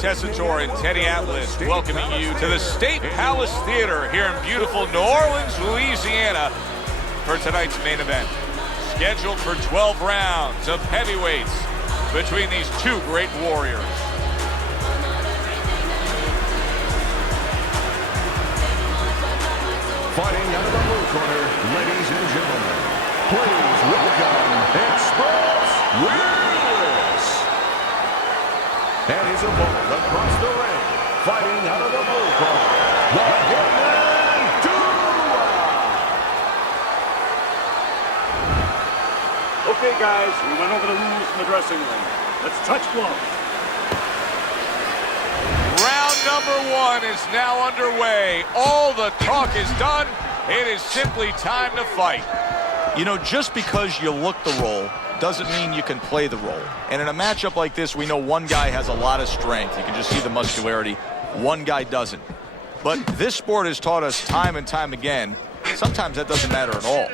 Tessitore and Teddy Atlas welcoming you to the State Palace Theater here in beautiful New Orleans, Louisiana for tonight's main event. Scheduled for 12 rounds of heavyweights between these two great warriors. Fighting out of the blue corner, ladies and gentlemen, please welcome Express Willis. And his opponent across the ring, fighting out of the blue corner, the Hitman Duo. Okay, guys, we went over the rules in the dressing room. Let's touch gloves. Round number one is now underway. All the talk is done. It is simply time to fight. You know, just because you look the role doesn't mean you can play the role. And in a matchup like this, we know one guy has a lot of strength. You can just see the muscularity. One guy doesn't. But this sport has taught us time and time again, sometimes that doesn't matter at all.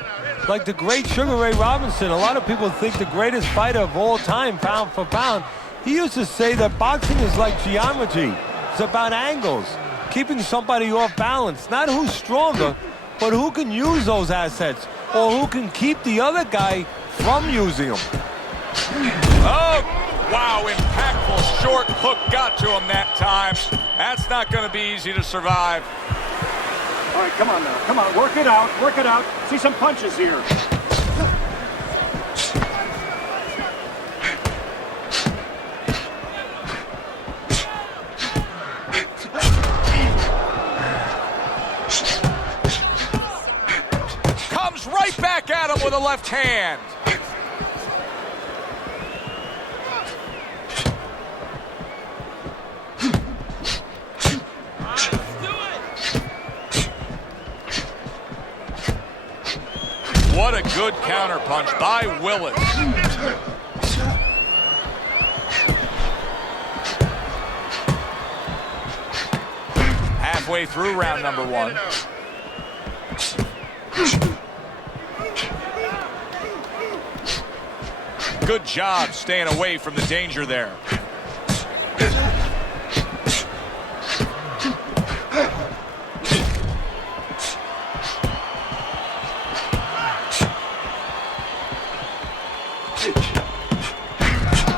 Like the great Sugar Ray Robinson, a lot of people think the greatest fighter of all time, pound for pound. He used to say that boxing is like geometry. It's about angles, keeping somebody off balance. Not who's stronger, but who can use those assets, or who can keep the other guy from using them. Oh, wow, impactful short hook got to him that time. That's not going to be easy to survive. All right, come on now. Come on, work it out, work it out. See some punches here. Comes right back at him with a left hand. What a good counterpunch by Willis. Halfway through round number one. Good job staying away from the danger there.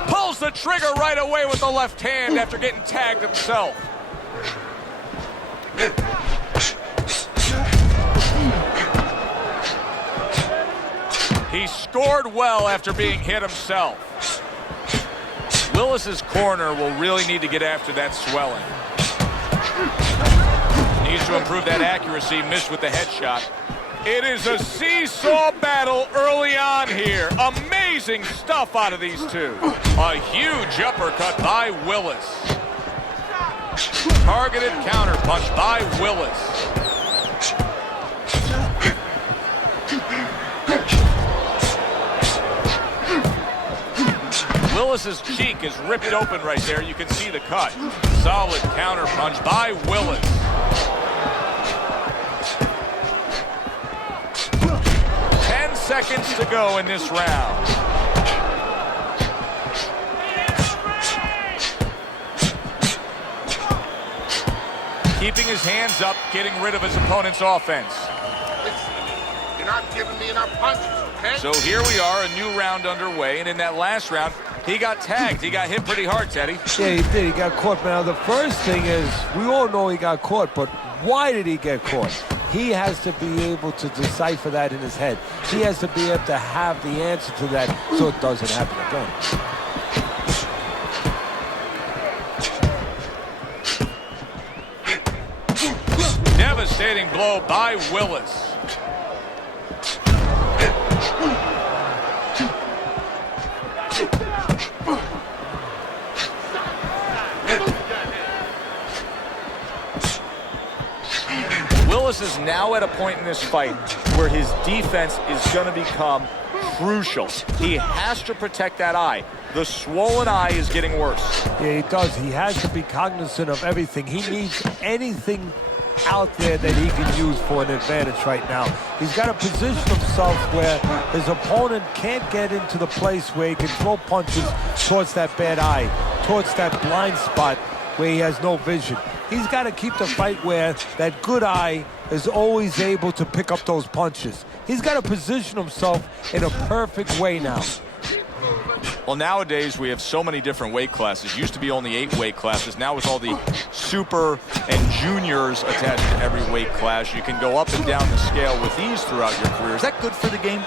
Pulls the trigger right away with the left hand after getting tagged himself. He scored well after being hit himself. Willis's corner will really need to get after that swelling. Needs to improve that accuracy, missed with the headshot. It is a seesaw battle early on here. Amazing stuff out of these two. A huge uppercut by Willis. Targeted counterpunch by Willis. Willis's cheek is ripped open right there. You can see the cut. Solid counterpunch by Willis. Seconds to go in this round. Keeping his hands up, getting rid of his opponent's offense. You're not giving me enough punches, okay? So here we are, a new round underway, and in that last round, he got tagged. He got hit pretty hard, Teddy. Yeah, he did. He got caught. Now, the first thing is, we all know he got caught, but why did he get caught? He has to be able to decipher that in his head. He has to be able to have the answer to that so it doesn't happen again. Devastating blow by Willis. Willis is now at a point in this fight where his defense is going to become crucial. He has to protect that eye. The swollen eye is getting worse. Yeah, he does. He has to be cognizant of everything. He needs anything out there that he can use for an advantage right now. He's got to position himself where his opponent can't get into the place where he can throw punches towards that bad eye, towards that blind spot. where he has no vision. He's got to keep the fight where that good eye is always able to pick up those punches. He's got to position himself in a perfect way now. Well, nowadays we have so many different weight classes. Used to be only 8 weight classes. Now with all the super and juniors attached to every weight class, you can go up and down the scale with ease throughout your career. Is that good for the game?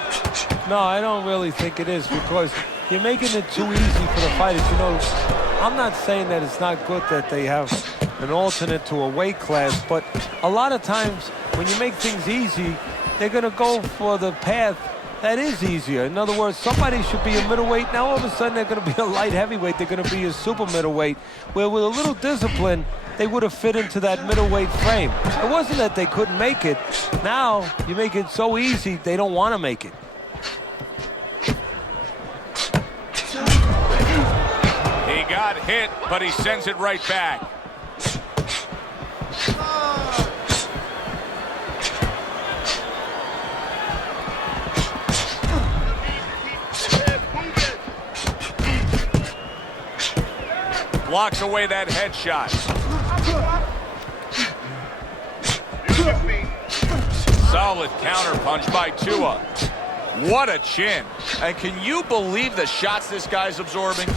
No, I don't really think it is, because you're making it too easy for the fighters. You know, I'm not saying that it's not good that they have an alternate to a weight class, but a lot of times when you make things easy, they're going to go for the path that is easier. In other words, somebody should be a middleweight. Now all of a sudden they're going to be a light heavyweight. They're going to be a super middleweight, where with a little discipline, they would have fit into that middleweight frame. It wasn't that they couldn't make it. Now you make it so easy, they don't want to make it. He got hit, but he sends it right back. Blocks away that headshot. Solid counterpunch by Tua. What a chin. And can you believe the shots this guy's absorbing?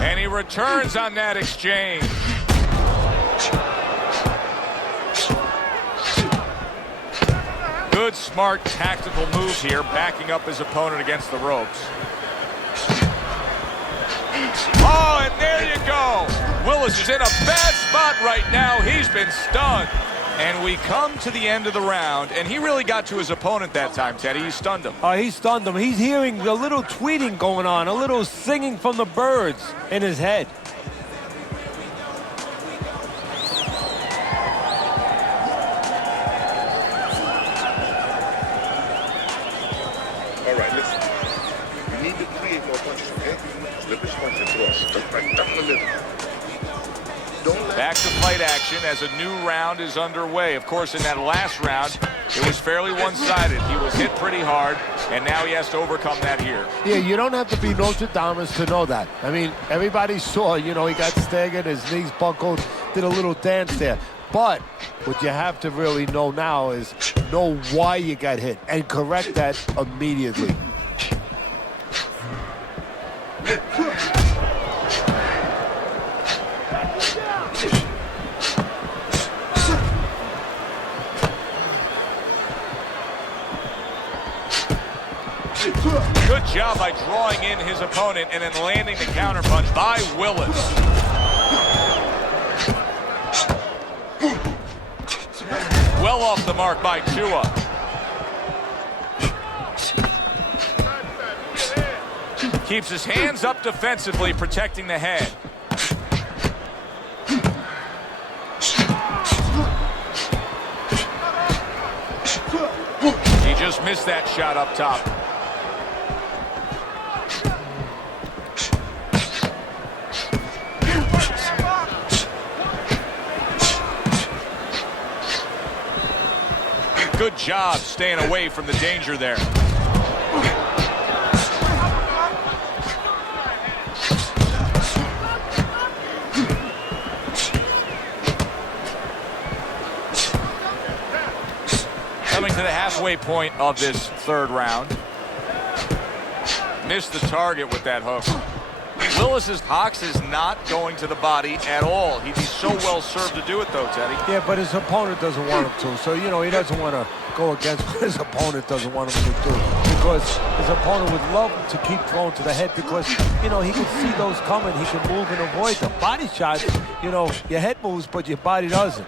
And he returns on that exchange. Good, smart, tactical move here, backing up his opponent against the ropes. Oh, and there you go. Willis is in a bad spot right now. He's been stunned. And we come to the end of the round, and he really got to his opponent that time, Teddy. He stunned him. He stunned him. He's hearing a little tweeting going on, a little singing from the birds in his head. All right, listen. You need to create more punches, okay? Slip his punch and thrust. Just right down the middle. Don't let... Back to fight action as a new round is underway. Of course, in that last round, it was fairly one-sided. He was hit pretty hard, and now he has to overcome that here. Yeah, you don't have to be Nostradamus to know that. I mean, everybody saw, you know, he got staggered, his knees buckled, did a little dance there. But what you have to really know now is know why you got hit and correct that immediately. Good job by drawing in his opponent and then landing the counterpunch by Willis. Well off the mark by Tua. Keeps his hands up defensively, protecting the head. He just missed that shot up top. Good job staying away from the danger there. Coming to the halfway point of this third round. Missed the target with that hook. Willis's box is not going to the body at all. He'd be so well served to do it, though, Teddy. Yeah, but his opponent doesn't want him to. So, you know, he doesn't want to go against what his opponent doesn't want him to do. Because his opponent would love to keep throwing to the head because, you know, he can see those coming. He can move and avoid them. Body shots, you know, your head moves, but your body doesn't.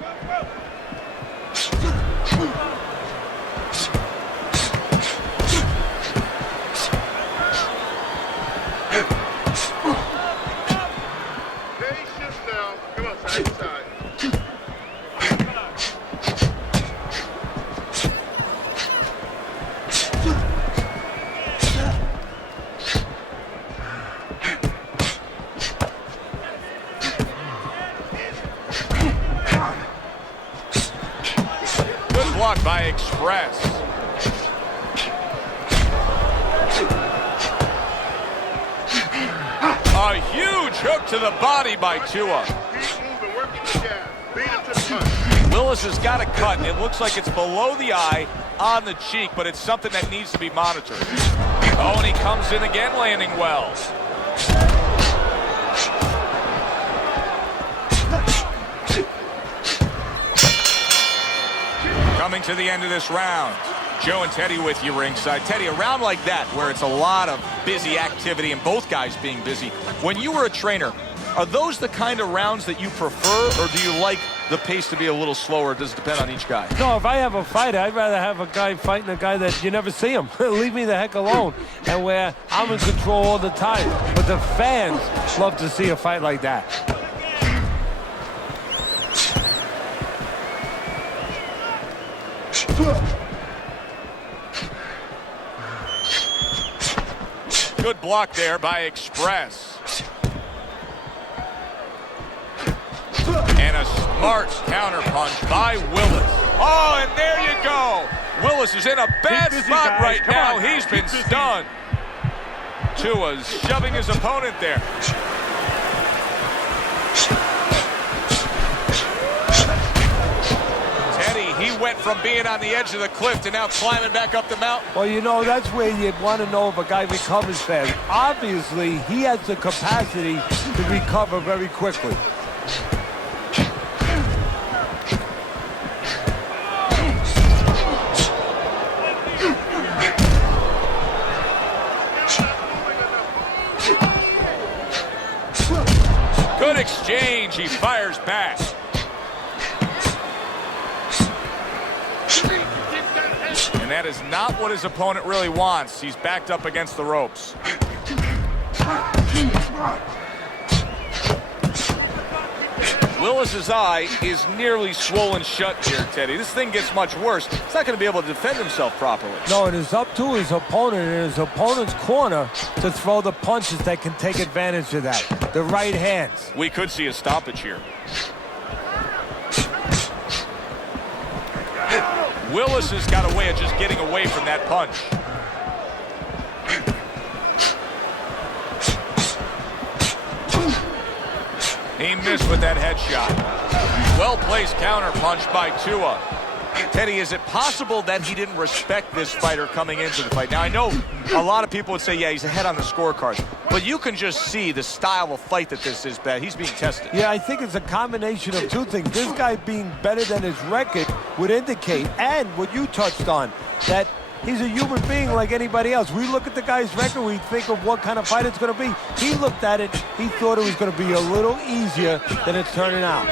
express. A huge hook to the body by Tua. Willis has got a cut, and it looks like it's below the eye on the cheek, but it's something that needs to be monitored. Oh, and he comes in again, landing well. Coming to the end of this round. Joe and Teddy with you ringside. Teddy, a round like that where it's a lot of busy activity and both guys being busy. When you were a trainer, are those the kind of rounds that you prefer, or do you like the pace to be a little slower? Does it depend on each guy? No, if I have a fight, I'd rather have a guy fighting a guy that you never see him. Leave me the heck alone. And where I'm in control all the time. But the fans love to see a fight like that. Good block there by Express. And a smart counterpunch by Willis. Oh, and there you go. Willis is in a bad spot right now. He's been stunned. Tua's shoving his opponent there. He went from being on the edge of the cliff to now climbing back up the mountain. Well, you know, that's where you want to know if a guy recovers fast. Obviously, he has the capacity to recover very quickly. Good exchange. He fires back. And that is not what his opponent really wants. He's backed up against the ropes. Willis's eye is nearly swollen shut here, Teddy. This thing gets much worse. He's not going to be able to defend himself properly. No, it is up to his opponent and his opponent's corner to throw the punches that can take advantage of that. The right hands. We could see a stoppage here. Willis has got a way of just getting away from that punch. He missed with that headshot. Well-placed counterpunch by Tua. Teddy, is it possible that he didn't respect this fighter coming into the fight? Now, I know a lot of people would say, yeah, he's ahead on the scorecard. But you can just see the style of fight that this is, bad. He's being tested. Yeah, I think it's a combination of two things. This guy being better than his record would indicate, and what you touched on, that he's a human being like anybody else. We look at the guy's record, we think of what kind of fight it's going to be. He looked at it, he thought it was going to be a little easier than it's turning out.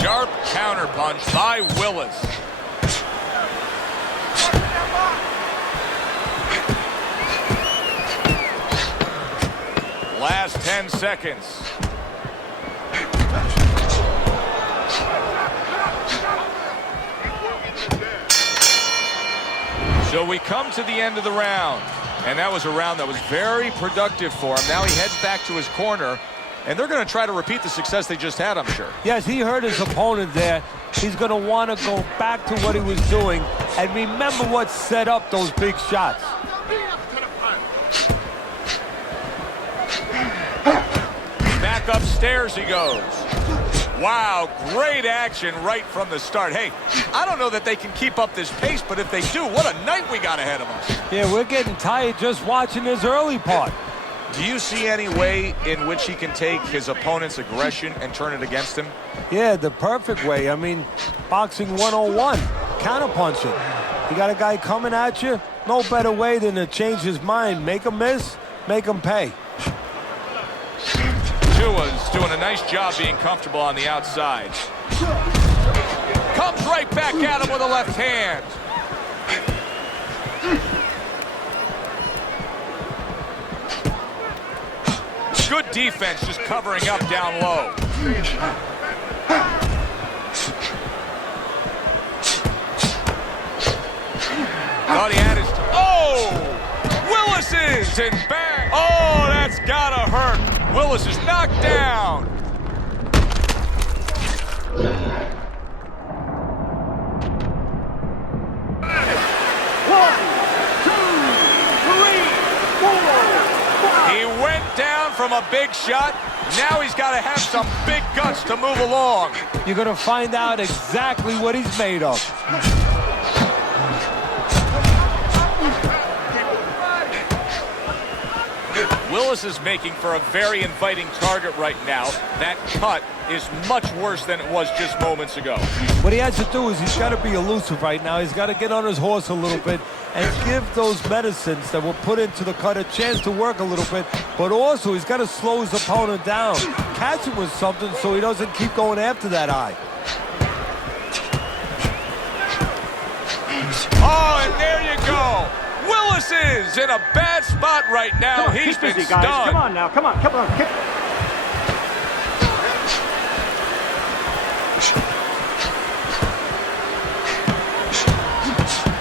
Sharp counterpunch by Willis. Last 10 seconds. So we come to the end of the round. And that was a round that was very productive for him. Now he heads back to his corner. And they're going to try to repeat the success they just had, I'm sure. Yes, he hurt his opponent there. He's going to want to go back to what he was doing and remember what set up those big shots. Back upstairs he goes. Wow, great action right from the start. Hey, I don't know that they can keep up this pace, but if they do, what a night we got ahead of us. Yeah, we're getting tired just watching this early part. Do you see any way in which he can take his opponent's aggression and turn it against him? Yeah, the perfect way. I mean, boxing 101, counterpunching. You got a guy coming at you, no better way than to change his mind. Make him miss, make him pay. Tua's doing a nice job being comfortable on the outside. Comes right back at him with a left hand. Good defense, just covering up down low. Thought he had his... Oh! Swings and bang. Oh, that's gotta hurt. Willis is knocked down. He went down from a big shot. Now he's got to have some big guts to move along. You're going to find out exactly what he's made of. Willis is making for a very inviting target right now. That cut is much worse than it was just moments ago. What he has to do is he's got to be elusive right now. He's got to get on his horse a little bit and give those medicines that were put into the cut a chance to work a little bit. But also, he's got to slow his opponent down. Catch him with something so he doesn't keep going after that eye. Oh, and there you go. Willis is in a bad spot right now. He's been busy, stunned. guys. Come on now. Come on. Come on.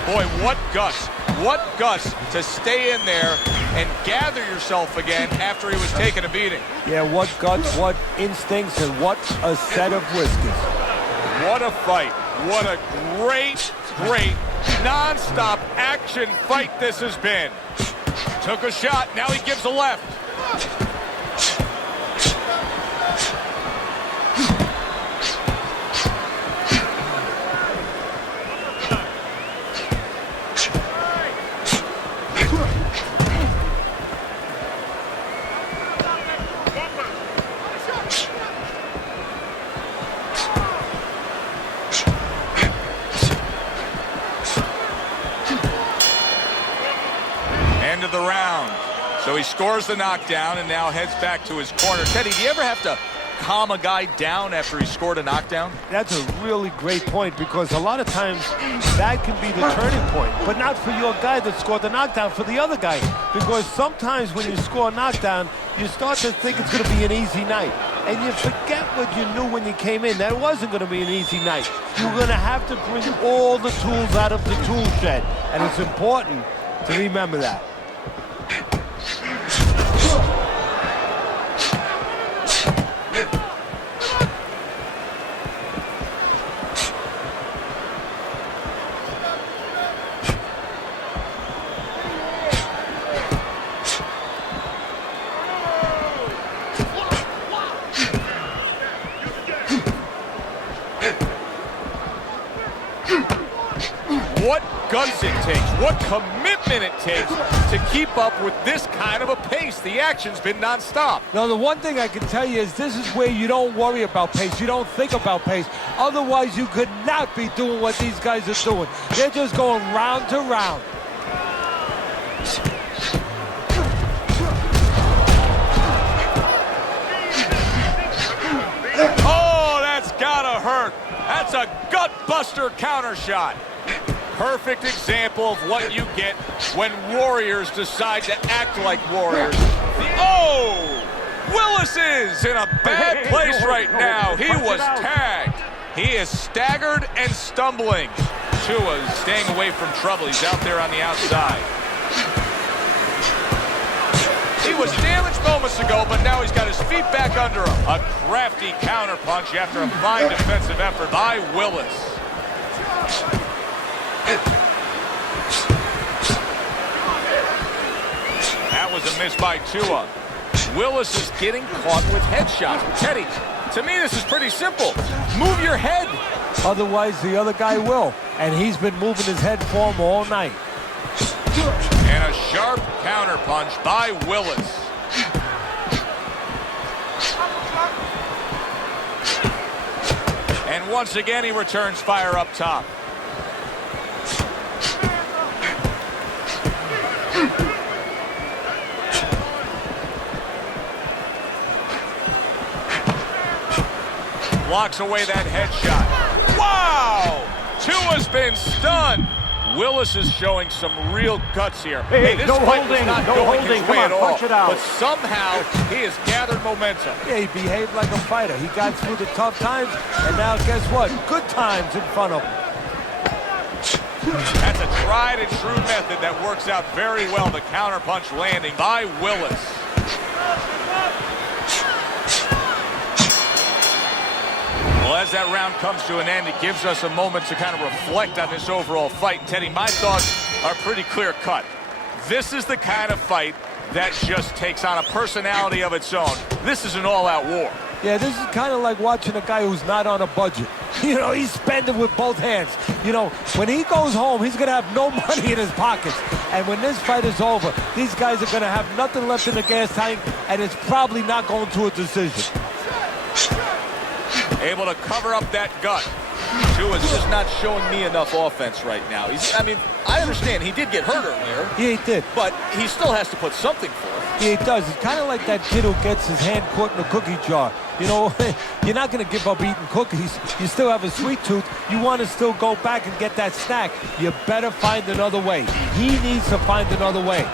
Boy, what guts. What guts to stay in there and gather yourself again after he was taking a beating. Yeah, what guts, what instincts, and what a set of whiskers. What a fight. What a great, great, non-stop action fight this has been. Took a shot, now he gives a left. End of the round. So he scores the knockdown and now heads back to his corner. Teddy, do you ever have to calm a guy down after he scored a knockdown? That's a really great point, because a lot of times that can be the turning point, but not for your guy that scored the knockdown, for the other guy. Because sometimes when you score a knockdown, you start to think it's going to be an easy night. And you forget what you knew when you came in, that it wasn't going to be an easy night. You're going to have to bring all the tools out of the tool shed. And it's important to remember that. What guts it takes, what commitment it takes to keep up with this kind of a pace. The action's been nonstop. Now, the one thing I can tell you is this is where you don't worry about pace. You don't think about pace. Otherwise, you could not be doing what these guys are doing. They're just going round to round. Oh, that's gotta hurt. That's a gut-buster counter shot. Perfect example of what you get when warriors decide to act like warriors. Oh! Willis is in a bad place right now. He was tagged. He is staggered and stumbling. Tua is staying away from trouble. He's out there on the outside. He was damaged moments ago, but now he's got his feet back under him. A crafty counter punch after a fine defensive effort by Willis. That was a miss by Tua. Willis is getting caught with headshots. Teddy, to me this is pretty simple. Move your head. Otherwise, the other guy will. And he's been moving his head for him all night. And a sharp counter punch by Willis. And once again, he returns fire up top. Blocks away that headshot. Wow! Tua's been stunned. Willis is showing some real guts here. Hey, this no fight was holding, not no going holding. his Come way on, at all. punch it out. But somehow he has gathered momentum. Yeah, he behaved like a fighter. He got through the tough times, and now guess what? Good times in front of him. That's a tried and true method that works out very well. The counterpunch landing by Willis. Well, as that round comes to an end, it gives us a moment to kind of reflect on this overall fight. Teddy, my thoughts are pretty clear cut. This is the kind of fight that just takes on a personality of its own. This is an all-out war. Yeah, this is kind of like watching a guy who's not on a budget. You know, he's spending with both hands. You know, when he goes home, he's going to have no money in his pockets. And when this fight is over, these guys are going to have nothing left in the gas tank, and it's probably not going to a decision. Able to cover up that gut. Tua's just not showing me enough offense right now. I mean, I understand he did get hurt earlier. Yeah, he did. But he still has to put something forth. Yeah, he does. It's kind of like that kid who gets his hand caught in a cookie jar. You know, you're not going to give up eating cookies. You still have a sweet tooth. You want to still go back and get that snack. You better find another way. He needs to find another way.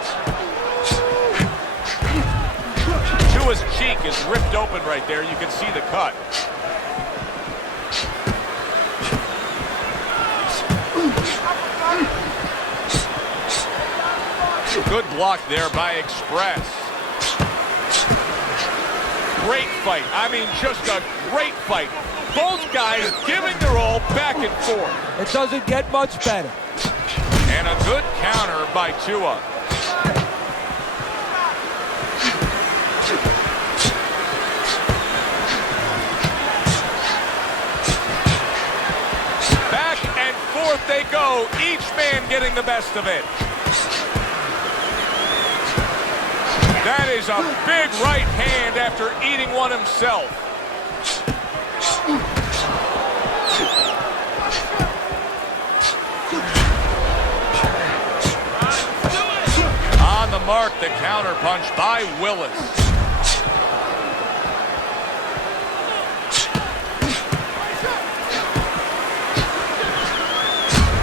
Tua's cheek is ripped open right there. You can see the cut. Good block there by Express. Great fight. I mean, just a great fight. Both guys giving their all back and forth. It doesn't get much better. And a good counter by Tua. Back and forth they go, each man getting the best of it. That is a big right hand after eating one himself. On the mark, the counter punch by Willis.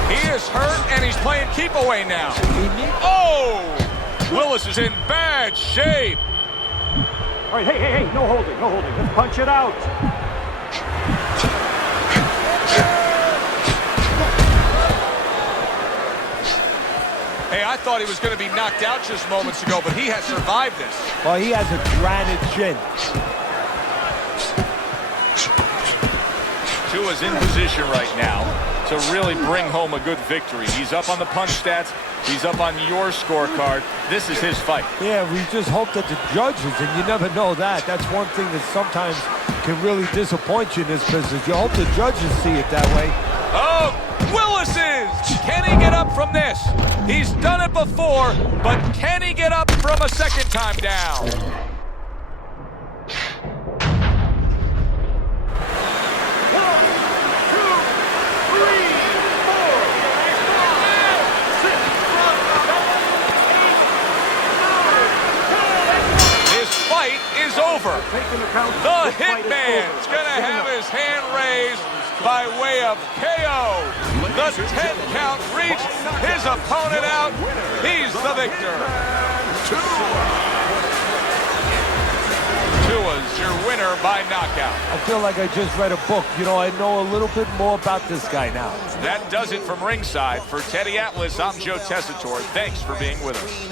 He is hurt and he's playing keep away now. Oh! Willis is in bad shape. All right, hey, no holding, no holding. Let's punch it out. Hey, I thought he was going to be knocked out just moments ago, but he has survived this. Well, he has a granite chin. Tua's in position right now to really bring home a good victory. He's up on the punch stats. He's up on your scorecard. This is his fight. Yeah, we just hope that the judges, and you never know that. That's one thing that sometimes can really disappoint you in this business. You hope the judges see it that way. Oh, Willis is! Can he get up from this? He's done it before, but can he get up from a second time down? Is over. The Hitman's gonna have his hand raised by way of KO. The 10 count reached his opponent out. He's the victor. Tua's your winner by knockout. I feel like I just read a book. You know, I know a little bit more about this guy now. That does it from ringside. For Teddy Atlas, I'm Joe Tessitore. Thanks for being with us.